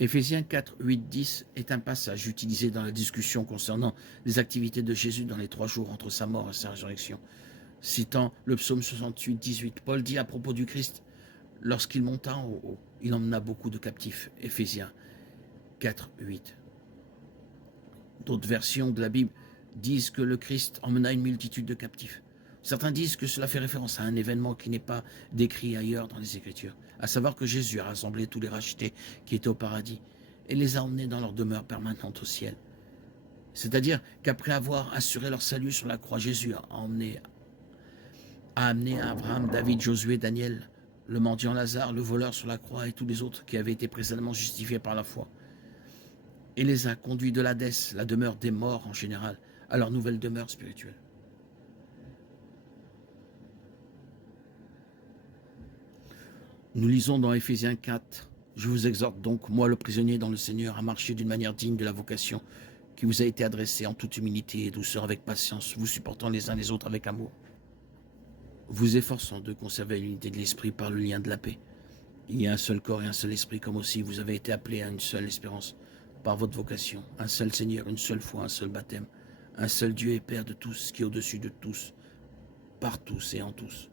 Éphésiens 4, 8, 10 est un passage utilisé dans la discussion concernant les activités de Jésus dans les 3 jours entre sa mort et sa résurrection. Citant le psaume 68, 18, Paul dit à propos du Christ, lorsqu'il monta en haut, il emmena beaucoup de captifs. Éphésiens 4, 8. D'autres versions de la Bible disent que le Christ emmena une multitude de captifs. Certains disent que cela fait référence à un événement qui n'est pas décrit ailleurs dans les Écritures, à savoir que Jésus a rassemblé tous les rachetés qui étaient au paradis et les a emmenés dans leur demeure permanente au ciel. C'est-à-dire qu'après avoir assuré leur salut sur la croix, Jésus a amené Abraham, David, Josué, Daniel, le mendiant Lazare, le voleur sur la croix et tous les autres qui avaient été précédemment justifiés par la foi, et les a conduits de l'Hadès, la demeure des morts en général, à leur nouvelle demeure spirituelle. Nous lisons dans Éphésiens 4, « Je vous exhorte donc, moi le prisonnier dans le Seigneur, à marcher d'une manière digne de la vocation qui vous a été adressée en toute humilité et douceur avec patience, vous supportant les uns les autres avec amour, vous efforçant de conserver l'unité de l'esprit par le lien de la paix. Il y a un seul corps et un seul esprit, comme aussi vous avez été appelés à une seule espérance par votre vocation, un seul Seigneur, une seule foi, un seul baptême, un seul Dieu et Père de tous, qui est au-dessus de tous, par tous et en tous.